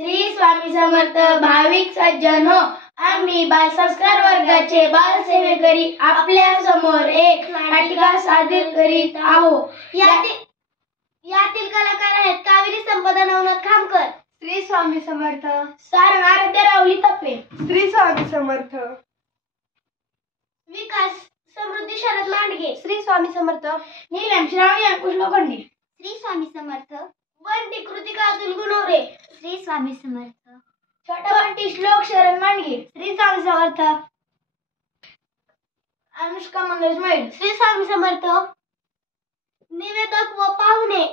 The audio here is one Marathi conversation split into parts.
श्री स्वामी समर्थ भाविक सज्जन हो, आम्ही बालसंस्कार वर्गाचे बालसेवेकरी आपल्या समोर एक नाटिका सादर करीत आहोत। यातील कलाकार आहेत कावेरी संपदा नवनाथ खामकर, श्री स्वामी समर्थ, सारण आराध्य रावली तपे, श्री स्वामी समर्थ, विकास समृद्धी शरद मांडगे, श्री स्वामी समर्थ, नीलम श्रावणी अंकुश लोखंडे, श्री स्वामी समर्थ, बंटी कृतिका अतुल गुणवरे, श्री स्वामी समर्थ, छोटा बंटी श्लोक शरण मांडगे, श्री स्वामी समर्थ, अनुष्का मनोज मैड, श्री स्वामी समर्थ, निवेदक व पाहुणे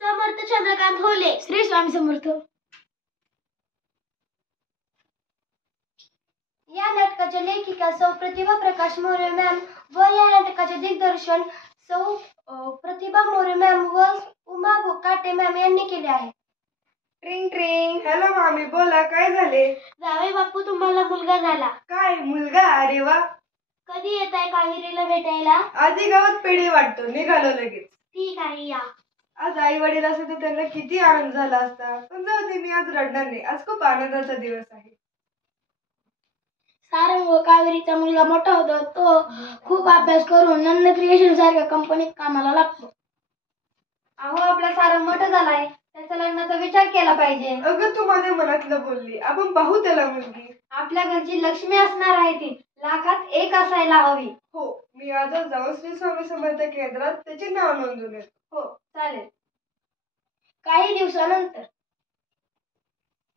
समर्थ चंद्रकांत होले, श्री स्वामी समर्थ। या नाटकाच्या लेखिका सौ प्रतिभा प्रकाश मोरे मॅम व या नाटकाचे दिग्दर्शन सौ प्रतिभा मोरे मॅम व उमा काटे मॅम यांनी केले आहे। ट्रिंग ट्रिंग, हॅलो मामी, बोला, काय झाले? जावई बापू, तुम्हाला मुलगा झाला। काय मुलगा? अरे वा, कधी येत आहे कावेरीला भेटायला? आधी गावात पेढे वाटतो, निघालो लगेच। ठीक आहे, या। आज आई वडील असते तर त्यांना किती आनंद झाला असता, पण जाऊ दे, मी आज रडणार नाही, आज खूप आनंदाचा दिवस आहे। सारंग व कावेरीचा मुलगा मोठा होतो, तो खूप अभ्यास करून नंद क्रिएशन सारख्या कंपनीत कामाला लागतो। अहो, आपला सारंग मोठा झालाय, त्याच्या लग्नाचा विचार केला पाहिजे। अगं, तू माझ्या मनातलं बोलली, आपण पाहू त्याला मुलगी। आपल्या घरची लक्ष्मी असणार आहे, ती लाखात एक असायला हवी। हो, मी आजच जाऊन श्री स्वामी समर्थ केंद्रात त्याचे नाव नोंदवून येतो। हो, चालेल। काही दिवसानंतर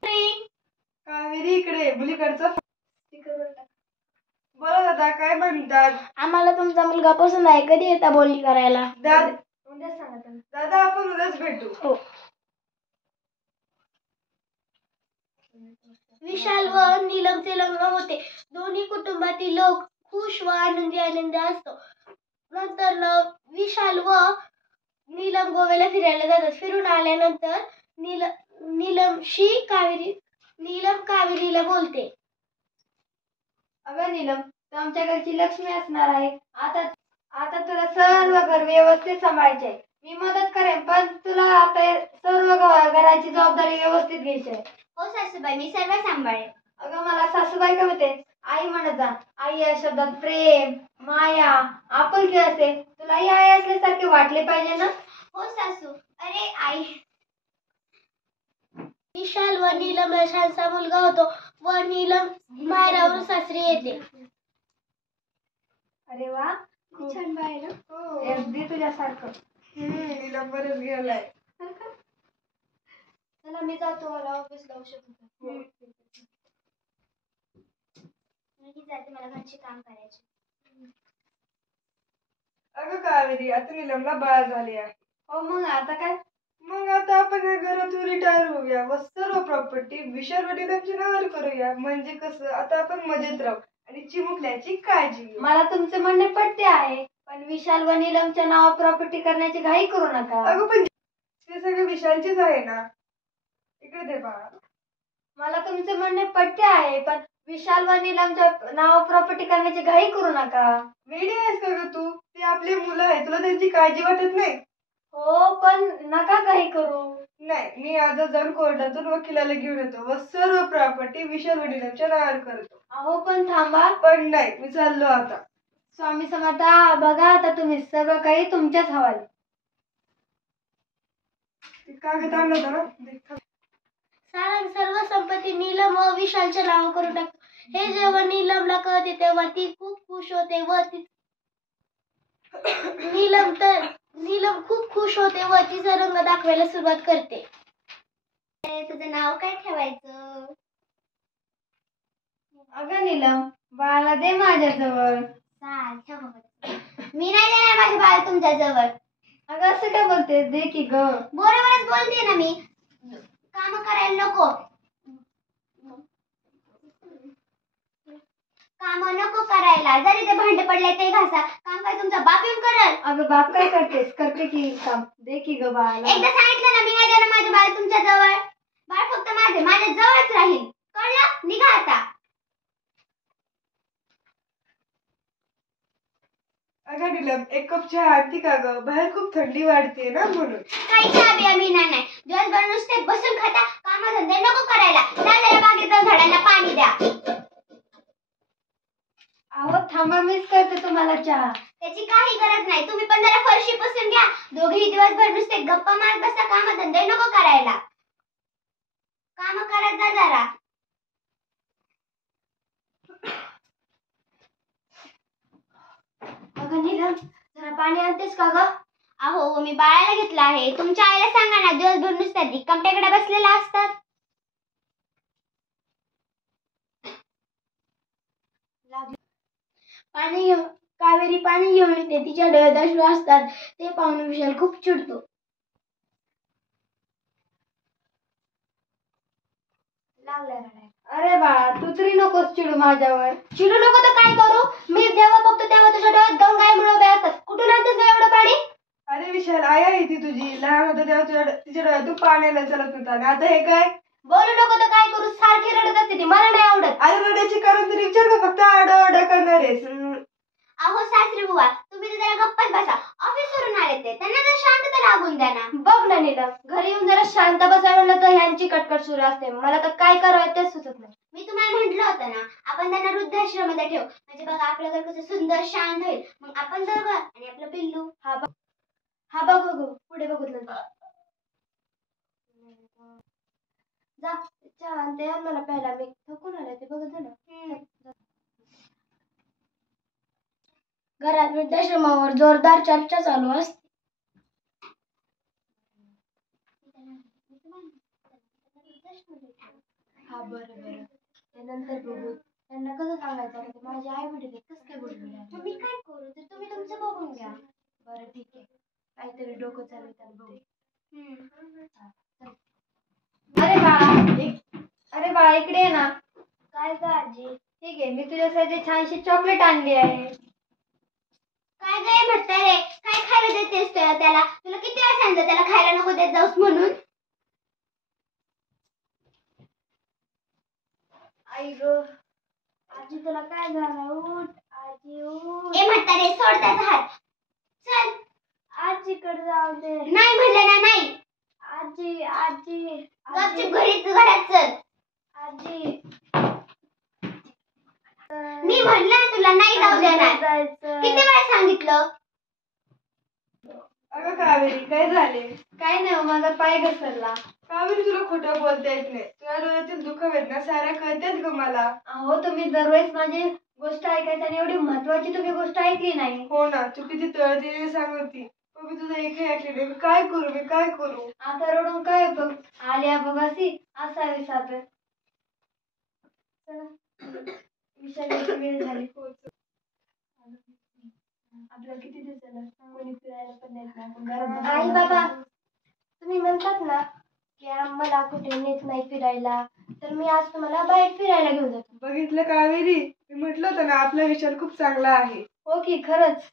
कावेरी, इकडे मुलीकडचा बोला दादा, काय म्हणतात? आम्हाला तुमचा मुलगा पसंत आहे, कधी येता बोलणी करायला? उद्या सांगा दादा, आपण उद्याच भेटू। हो। विशाल व नीलमचे लग्न होते। दोन्ही कुटुंबातील लोक खुश व आनंदी असतो। नंतर विशाल व नीलम गोव्याला फिरायला जातात। फिरून आल्यानंतर नीलम कावेरीला बोलते, अगं नीलम, तू आमच्या घरची लक्ष्मी असणार आहे। आता तुला सर्व घर व्यवस्थित सांभाळायचे। मी मदत करेन, पण तुला आता सर्व घराची जबाबदारी व्यवस्थित घ्यायची आहे। हो सासूबाई, मी सर्व सांभाळेन। अगं, मला सासूबाई काय होते, आई म्हणत जा। आई या शब्दात प्रेम, माया, आपुलकी असते। तुलाही आई असल्यासारखे वाटले पाहिजे ना? हो सासू। अरे आई, विशाल व नीलम यशांचा मुलगा होतो व नीलम माहेरावरून सासरी येते। अरे वा, खूप छान बाय ना। अगदी तुझ्यासारखं। नीलम बरंच गेलाय। चला, मी जातो, मला ऑफिसला उशीर होतो। मी जाते, मला घरचे काम करायचे। अगं कावेरी, आता नीलमला बाळ झाले आहे। हो, मग आता काय? मग आता आपण या घरातून रिटायर होऊया व सर्व प्रॉपर्टी विशाल वडिलांच्या नावावर करूया। म्हणजे कसं, आता आपण मजेत राहू आणि चिमुकल्याची काळजी घेऊ। मला तुमचे म्हणणे पटते आहे, पण विशाल व नीलमच्या नावावर प्रॉपर्टी करण्याची घाई करू नका। अगं, पण ते सगळे विशालचीच आहे ना। इकडे दे बाळा। मला तुमचे म्हणणे पटते आहे, पण विशाल व नीलमच्या नावावर प्रॉपर्टी करण्याची घाई करू नका। वेडी आहेस का ग तू? ते आपली मुलं आहे, तुला त्यांची काळजी वाटत नाही? हो, पण नका काही करू। नाही, मी आज जाऊन कोर्टातून वकिलाला घेऊन येतो व सर्व प्रॉपर्टी विशाल वडिलांच्या नावावर करतो। अहो, पण थांबा। पण नाही, मी चाललो आता। स्वामी समर्थ, बघा, आता तुम्ही सर्व काही तुमच्याच हवाले। कागद आणलं होतं ना? सारंग सर्व संपत्ती नीलम व विशालच्या नाव करून टाकतो। हे जेव्हा नीलमला कळते तेव्हा ती खूप खुश होते व नीलम खूप खुश होते व तिचा रंग दाखवायला सुरुवात करते। तुझं नाव काय ठेवायचं? अगं नीलम, बाळाला दे माझ्याजवळ। मी नाही देणार माझे बाळ तुमच्या जवळ। अगं, असं काय बोलते? दे की ग। बरोबरच बोलते ना मी, काम करायला नको, काम नको करायला। जरी ते भांडे पडले ते घासा, काम काय तुमचा बाप येऊन करल? अगं, बाप काय करतेस? करते की काम, दे की ग बाळाला। एकदा सांगितलं ना, मी नाही देणार माझे बाळ तुमच्या जवळ। बाळ फक्त माझ्या जवळच राहील, कळलं? निघा आता। अगं नीलम, एक कप चहा आणती का ग? बाहेर खूप थंडी वाढते ना, म्हणून। काही चहा बिया मी नाही, दिवसभर नुसते बसून खाता, कामधंदे नको करायला। चहा. त्याची काही गरज नाही. तुम्ही पण जरा फरशी पुसून घ्या. दोघेही दिवसभर नुसते गप्पा मारत बसा. काम धंदे नको करायला. काम करत जा जरा. अगं नीलम, जरा पाणी आणतेस का ग? अहो मी बाळाला घेतलं आहे. तुमच्या आईला सांगा ना, दिवसभर नुसत्या रिकामटेकडे बसलेल्या असतात. पाणी घेऊन कावेरी पाणी घेऊन येते. तिच्या डोळ्यात अश्रू असतात. ते पाहून विशाल खूप चिडतो. लागलाय रडायला. अरे बाळा, तू तरी नकोस चिडू माझ्यावर. चिडू नको तर काय करू? मी जेव्हा बघतो तेव्हा तुझ्या डोळ्यात गंगा मुळे उभे असतात. कुठून आणतेस ग एवढं पाणी? अरे विशाल, आई आहे ती तुझी. लहान होतं तेव्हा तिच्या डोळ्यातून पाण्याला चलत होता आणि आता हे काय? बोलू नको तर काय करू? सारखी रडत असते ती. मला नाही आवडत. अरे रडायचे कारण तरी विचार का? फक्त आरडा करणार आहेस. अहो सासरी बुवा, तुम्ही तर जरा गप्पच बसा. ऑफिसवरून आले ते, त्यांना जरा शांतता लागून द्या ना. बघ ना नीलम, घरी येऊन जरा शांत बसायला म्हणलं तर ह्यांची कटकट सुरू असते. मला तर काय करावं तेच सुचत नाही. मी तुम्हाला म्हंटल होतं ना, आपण त्यांना वृद्धाश्रमामध्ये ठेव. म्हणजे बघा आपलं घर कसं सुंदर शांत होईल. मग आपण दोघं आणि आपलं पिल्लू. हा बघ पुढे बघू नंतर. जा चहा आणि ते आण मला प्यायला. मी थकून आले ते बघत जा ना. घरात वृद्धाश्रमावर जोरदार चर्चा चालू असते. हा बरं ते नंतर बघू. त्यांना कसं सांगायचं आता? माझे आई वडील कसं काय बोलले? तुम्ही काय करू ते तुम्ही तुमचं बघून घ्या. बरं ठीक आहे. काहीतरी डोकं चालू त्याला बघू. अरे बाळा इकडे ये ना. काय ग आजी? ठीक आहे, मी तुझ्यासाठी छानशी चॉकलेट आणली आहे. काय काय म्हणता रे? काय खायला देतेस त्याला? तुला किती वेळा सांगितलं त्याला खायला नको देत जाऊस म्हणून? आई ग, आजी तुला काय झालं? उठ आजी उठ. ए म्हातारे, सोड त्याचा हात. चल. आजीकडे जाऊ दे. नाही म्हणलं ना नाही. आजी आजी गपचूप घरात चल. आजी मी म्हणलं ना तुला नाही जाऊ देणार. जायचं. किती वेळा सांगितलं? अगं कावेरी, काय झाले? काय नाही, माझा पाय घसरला. कावेरी, तुला खोटं बोलता येत नाही. तुझ्या डोळ्यातील दुःख वेदना साऱ्या कळतात ग मला. अहो तुम्ही दरवेळेस माझी गोष्ट ऐकायची आणि एवढी महत्वाची तुम्ही गोष्ट ऐकली नाही. हो ना, तू किती तळतीने सांगती. पण मी तुझं एकही ऐकले नाही. मी काय करू? आता रडून काय उपयोग? आल्या बघासी असावी साधं. विषयाची वेळ झाली. आपल्याला किती दिवस झालं कोणी फिरायला पण नाही. आपण घरात बसलो. आई बाबा, तुम्ही म्हणतात ना की आम्हाला कुठे नेत नाही फिरायला, तर मी आज तुम्हाला बाहेर फिरायला घेऊन जातो. बघितलं कावेरी, मी म्हटलं होतं ना आपला विचार खूप चांगला आहे. हो की खरंच.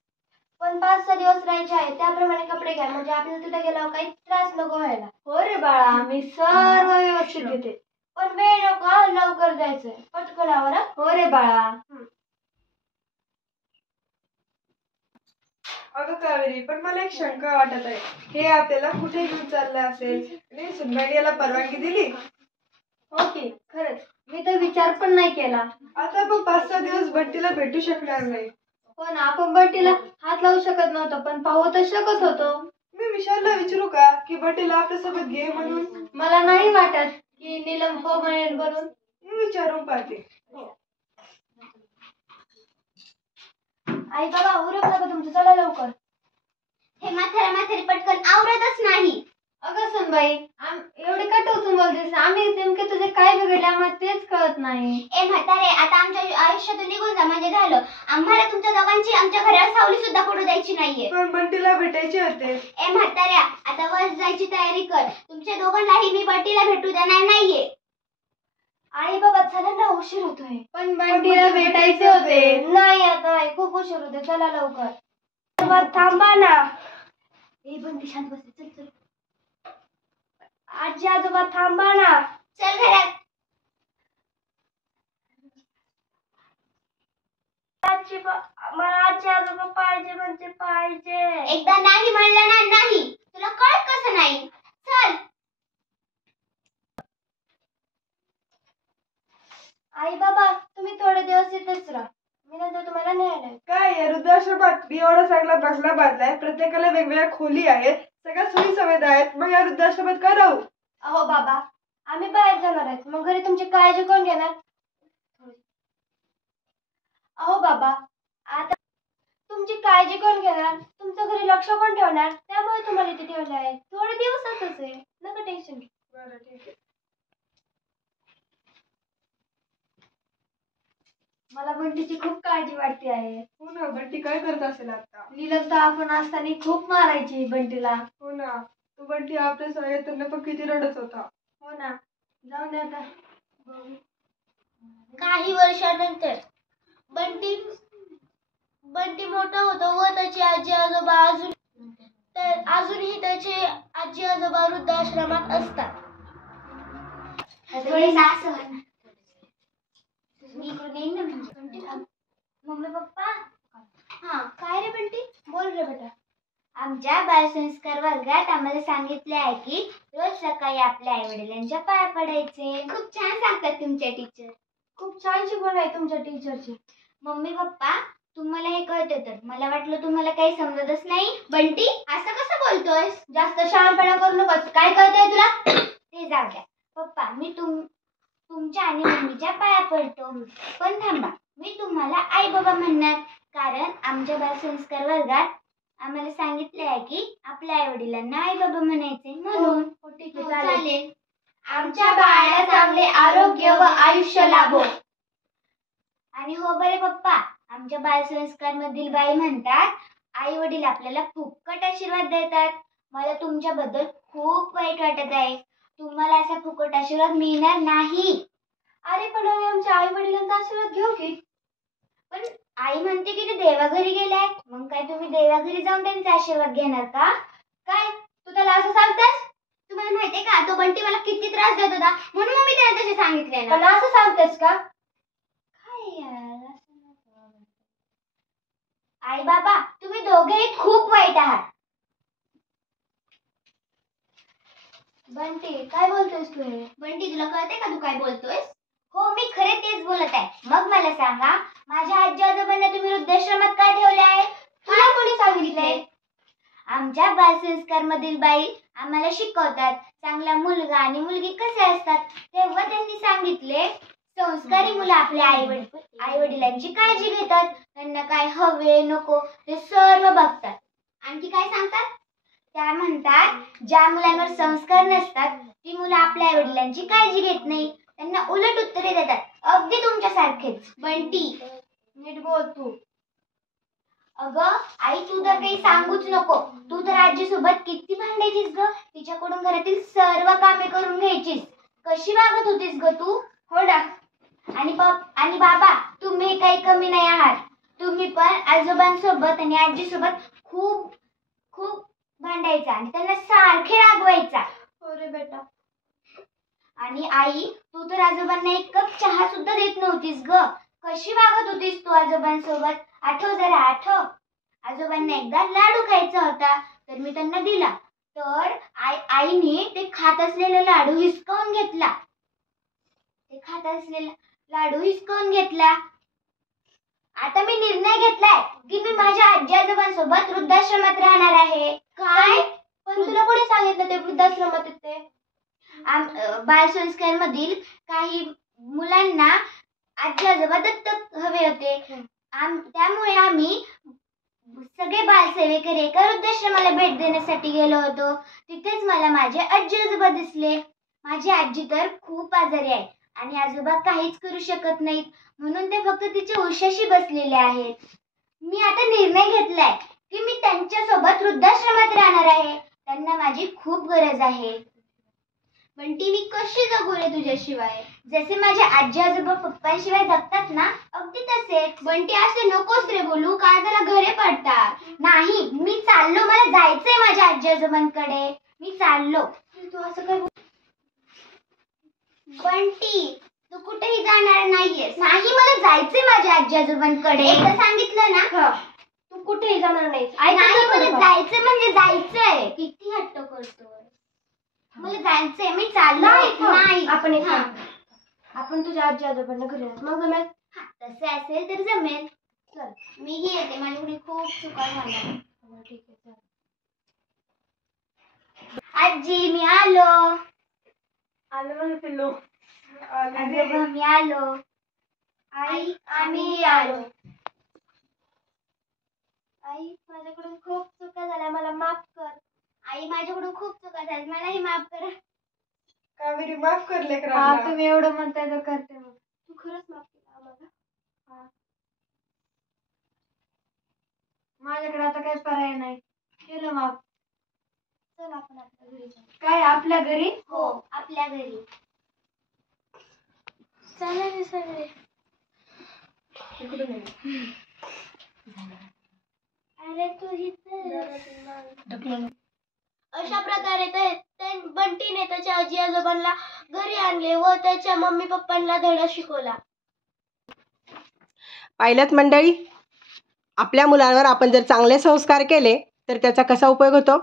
पण 5-6 दिवस राहायचे आहे, त्याप्रमाणे कपडे घ्या. म्हणजे आपल्याला तिथे गेल्यावर काही त्रास नको व्हायला. हो रे बाळा, मी सर्व व्यवस्थित घेते. पण वेळ नको हा, लवकर जायचंय. पटकन आवर. हो रे बाळा. अगं कावेरी, पण मला एक शंका वाटत आहे. हे आपल्याला कुठे घेऊन चाललं असेल आणि सुनबाईने याला परवानगी दिली? हो की खरंच. मी तर विचार पण नाही केला. आता आपण 5-6 दिवस बंटीला भेटू शकणार नाही. पण आपण बंटीला हात लावू शकत नव्हतो, पण पाहू तर शकत होतो. मी विशालला विचारू का की बंटीला आपल्यासोबत घे म्हणून? मला नाही वाटत की नीलम हो म्हणेल म्हणून. मी विचारून पाहते. आई बाबा, उरकलं का तुमचं? चला लवकर. हे म्हातारी पटकन आवरतच नाही. अगं सुनबाई, एवढे का टोचून बोलतेस? आम्ही नेमके तुझे काय बिघडले आम्हाला तेच कळत नाही. ए म्हातारे, आता आमच्या आयुष्यातून निघून जा. म्हणजे झालं. आम्हाला तुमच्या दोघांची आमच्या घरावर सावली सुद्धा पडू द्यायची नाहीये. पण बंटीला भेटायचे होते. ए म्हाताऱ्या, आता वर जायची तयारी कर. तुमच्या दोघांनाही मी बंटीला भेटू देणार नाहीये. आई बाबा चला ना, उशीर होतोय. पण बंटीला भेटायचे होते. नाही आता नाही, खूप उशीर होतोय. चला लवकर. थांबा ना. ए बंटी शांत बस. चल चल. आजी आजोबा थांबा ना. चल घरात. मला आजी आजोबा पाहिजे म्हणजे पाहिजे. एकदा नाही म्हणलं ना नाही. तुला कळत कसं नाही? चल. आई बाबा, तुम्ही थोडे दिवस इथेच राहा. मी नंतर तुम्हाला नाही आलाय. काय या वृद्धाश्रमात मी एवढा चांगला बंगला बांधलाय, प्रत्येकाला वेगवेगळ्या खोली आहेत, सगळ्या सोयी सुविधा आहेत, मग या वृद्धाश्रमात काय राहू? अहो बाबा, आम्ही बाहेर जाणार आहेत, मग घरी तुमची काळजी कोण घेणार? अहो बाबा, आता तुमची काळजी कोण घेणार? तुमचं घरी लक्ष कोण ठेवणार? त्यामुळे तुम्हाला इथे ठेवलं आहे. थोडे दिवसातच आहे, नका टेन्शन घेऊ. बरं ठीक आहे. मला बंटीची खूप काळजी वाटते आहे. हो ना, बंटी काय करत असेल आता? नीलमचा आपण असताना खूप मारायची बंटीला. हो ना, तो बंटी आपल्या सहाय्यताना पण किती रडत होता. हो ना, जाऊन दे आता. काही वर्षानंतर बंटी मोठा होतो व त्याची आजी आजोबा अजूनही त्याचे आजी आजोबा वृद्धाश्रमात असतात. Mummy papa. हा, काय रे बंटी? बोल रे बेटा. आमच्या बालसंस्कार वर्गात आम्हाला सांगितले आहे की रोज सकाळी आपल्या आई वडिलांच्या पाया पडायचे. खूप छान सांगतात तुमच्या टीचर. खूप छान शिकवण आहे तुमच्या टीचरची. मम्मी पप्पा, तुम्हाला हे कळतं तर मला वाटलं तुम्हाला काही समजतच नाही. बंटी, असं कसं बोलतोयस? जास्त शहाणपणा करू नकोस. काय कळतंय तुला? ते जाऊ द्या. पप्पा, मी तुमच्या आणि मम्मीच्या पाया पडतो. पण थांबा, मी तुम्हाला आई बाबा म्हणणार, कारण आमच्या बालसंस्कार वर्गात आम्हाला सांगितले आहे की आपल्या आई वडिलांना आई बाबा म्हणायचे म्हणून. ठीक आहे, चालेल. आमच्या बाळाला चांगले आरोग्य व आयुष्य लाभो. आणि हो बरे पप्पा, आमच्या बालसंस्कार मधील बाई म्हणतात आई वडील आपल्याला फुकट आशीर्वाद देतात. मला तुमच्याबद्दल खूप वाईट वाटत आहे. तुम्हाला असा फुकट आशीर्वाद मिळणार नाही. अरे पण आम्ही आमच्या आई वडिलांचा आशीर्वाद घेऊ की. पण आई म्हणते की ते देवाघरी गेले, मग काय तुम्ही देवाघरी जाऊन त्यांचा आशीर्वाद घेणार का? काय तू त्याला असं सांगतेस? तुम्हाला माहितीये का, तो बंटी मला किती त्रास देत होता, म्हणून मग मी त्याला तसे सांगितले ना. पण असं सांगतेस का? काय यार, आई बाबा, तुम्ही दोघेही खूप वाईट आहात. बंटी, काय बोलतोयस तू हे? बंटी, तुला कळतंय का तू काय बोलतोयस? हो, मी खरे तेच बोलत आहे. मग मला सांगा, माझ्या आजी आजोबांना तुम्ही वृद्धाश्रमात का ठेवले आहे? तुला कोणी सांगितलंय? आमच्या बालसंस्कार मधील बाई आम्हाला शिकवतात चांगला मुलगा आणि मुलगी कसे असतात. तेव्हा त्यांनी सांगितले संस्कारी मुलं आपल्या आई वडिलांची काळजी घेतात. त्यांना काय हवे नको ते सर्व बघतात. आणखी काय सांगतात? त्या म्हणतात ज्या मुलांवर संस्कार नसतात ती मुलं आपल्या आई वडिलांची काळजी घेत नाही, त्यांना उलट उत्तरे देतात. अगदी तुमच्यासारखेच. बंटी, नीट बोल तू. अगं आई, तू तर काही सांगूच नको. तू तर आजी सोबत किती भांडायचीस ग. तिच्याकडून घरातील सर्व कामे करून घ्यायचीस. कशी वागत होतीस ग तू? हो ना. आणि बाबा, तुम्ही काही कमी नाही आहात. तुम्ही पण आजोबांसोबत आणि आजीसोबत खूप खूप भांडायचा आणि त्यांना सारखे रागवायचा. हो रे बेटा. आणि आई, तू तर आजोबांना एक कप चहा सुद्धा देत नव्हतीस ग. कशी वागत होतीस तू आजोबांसोबत? आठव जरा, आठव. आजोबांना एकदा लाडू खायचा होता तर मी त्यांना दिला, तर आईने ते खात असलेला लाडू हिसकावून घेतला. आता मी निर्णय घेतलाय की मी माझ्या आजी आजोबांसोबत वृद्धाश्रमात राहणार आहे. काय? पण तुला कोणी सांगितलं ते वृद्धाश्रमात येते? बालसंस्कार मधील काही मुलांना आजी आजोबा दत्तक हवे होते. त्यामुळे आम्ही सगळे बालसेवेकरी एका वृद्धाश्रमाला भेट देण्यासाठी गेलो होतो. तिथेच मला माझे आजी आजोबा दिसले. माझी आजी तर खूप आजारी आहे आणि आजोबा काहीच करू शकत नाहीत, म्हणून ते फक्त तिच्या उशाशी बसलेले आहेत. मी आता निर्णय घेतलाय की मी त्यांच्यासोबत वृद्धाश्रमात राहणार आहे. त्यांना माझी खूप गरज आहे. बंटी, मी कशी जगू रे तुझ्याशिवाय? जसे माझे आजी आजोबा पप्पांशिवाय जगतात ना, अगदी तसेच. बंटी, असे नकोस रे बोलू, काळजाला घरे पडतात. नाही, मी चाललो. मला जायचंय माझ्या आजी आजोबांकडे. मी चाललो. तू असं काय? बंटी, तू कुठेही जाणार नाहीयेस. नाही, मला जायचंय माझ्या आजी आजोबांकडे. एकदा सांगितलं ना. तू कुठेही जाणार नाहीस. नाही, मला जायचंय म्हणजे जायचंय. किती हट्ट करतोय. मला जायचंय, मी चाललो. नाही, आपण तुझ्या आजी आजोबांना घरी मग जमेल. तसे असेल तर जमेल. चल मीही येते, माझ्याकडे खूप चुका झाल्या. ठीक आहे चल. आजी मी आलो. आलं पिल्लू. आजोबा मी आलो. आई आम्ही आलो. आई माझ्याकडून खूप चुका झाल्या, मला माफ कर. आई माझ्याकडून खूप चुका झाल्या, मलाही माफ करा. कावेरी माफ कर लेकरांना. तुम्ही एवढं म्हणताय तर करते मग. तू खरंच माफ केलं आम्हाला. माझ्याकडे आता काही पर्याय नाही. केलं माफ. चल आपण आपल्या घरी जाऊ. काय आपल्या घरी? हो आपल्या घरी. चला रे सगळे. अरे तू अशा प्रकारे बंटीने त्याच्या आजी आजोबांना घरी आणले व त्याच्या मम्मी पप्पांना धडा शिकवला. पाहिलंत मंडळी, आपल्या मुलांवर आपण जर चांगले संस्कार केले तर त्याचा कसा उपयोग होतो.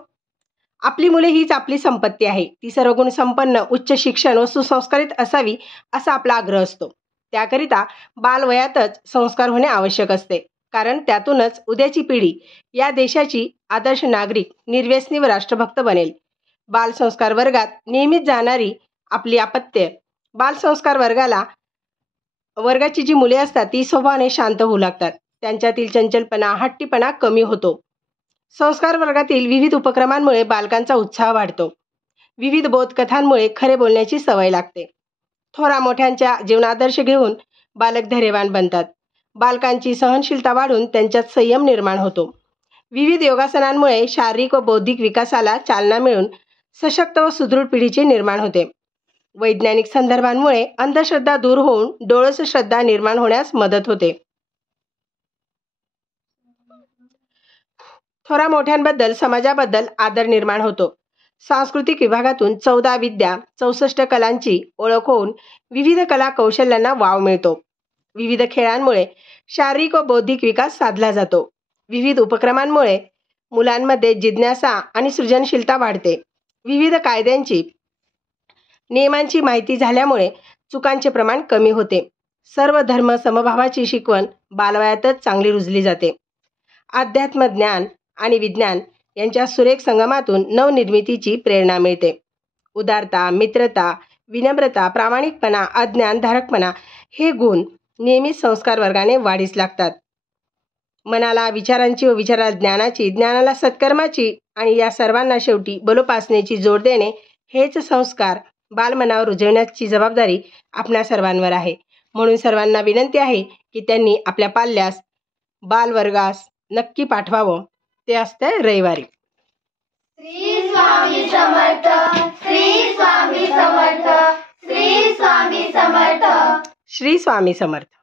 आपली मुले हीच आपली संपत्ती आहे. ती सर्वगुण संपन्न, उच्च शिक्षण व सुसंस्कारित असावी असा आपला आग्रह असतो. त्याकरिता बालवयातच संस्कार होणे आवश्यक असते, कारण त्यातूनच उद्याची पिढी या देशाची आदर्श नागरिक, निर्व्यसनी व राष्ट्रभक्त बनेल. बालसंस्कार वर्गात नियमित जाणारी आपली अपत्ये बालसंस्कार वर्गाची जी मुले असतात ती स्वभावाने शांत होऊ लागतात. त्यांच्यातील चंचलपणा, हट्टीपणा कमी होतो. संस्कार वर्गातील विविध उपक्रमांमुळे बालकांचा उत्साह वाढतो. विविध बोधकथांमुळे खरे बोलण्याची सवय लागते. थोरा मोठ्यांच्या जीवनादर्श घेऊन बालक धैर्यवान बनतात. बालकांची सहनशीलता वाढून त्यांच्यात संयम निर्माण होतो. विविध योगासनांमुळे शारीरिक व बौद्धिक विकासाला चालना मिळून सशक्त व सुदृढ पिढीचे निर्माण होते. वैज्ञानिक संदर्भांमुळे अंधश्रद्धा दूर होऊन डोळस श्रद्धा निर्माण होण्यास मदत होते. थोरा मोठ्यांबद्दल समाजाबद्दल आदर निर्माण होतो. सांस्कृतिक विभागातून 14 विद्या 64 कलांची ओळख होऊन विविध कला कौशल्यांना वाव मिळतो. विविध खेळांमुळे शारीरिक व बौद्धिक विकास साधला जातो. विविध उपक्रमांमुळे मुलांमध्ये जिज्ञासा आणि सृजनशीलता वाढते. विविध कायद्यांची नियमांची माहिती झाल्यामुळे चुकांचे प्रमाण कमी होते. सर्व धर्म समभावाची शिकवण बालवयातच चांगली रुजली जाते. अध्यात्म, ज्ञान आणि विज्ञान यांच्या सुरेख संगमातून नवनिर्मितीची प्रेरणा मिळते. उदारता, मित्रता, विनम्रता, प्रामाणिकपणा, अज्ञानधारकपणा हे गुण नियमित संस्कार वर्गाने वाढीस लागतात. मनाला विचारांची व विचाराला ज्ञानाची, ज्ञानाला सत्कर्माची आणि या सर्वांना शेवटी बलोपासनेची जोड देणे हेच संस्कार बालमनावर रुजवण्याची जबाबदारी आपणा सर्वांवर आहे. म्हणून सर्वांना विनंती आहे की त्यांनी आपल्या पाल्यास बालवर्गास नक्की पाठवावं. ते असते रविवारी. श्री स्वामी समर्थ. श्री स्वामी समर्थ. श्री स्वामी समर्थ. श्री स्वामी समर्थ.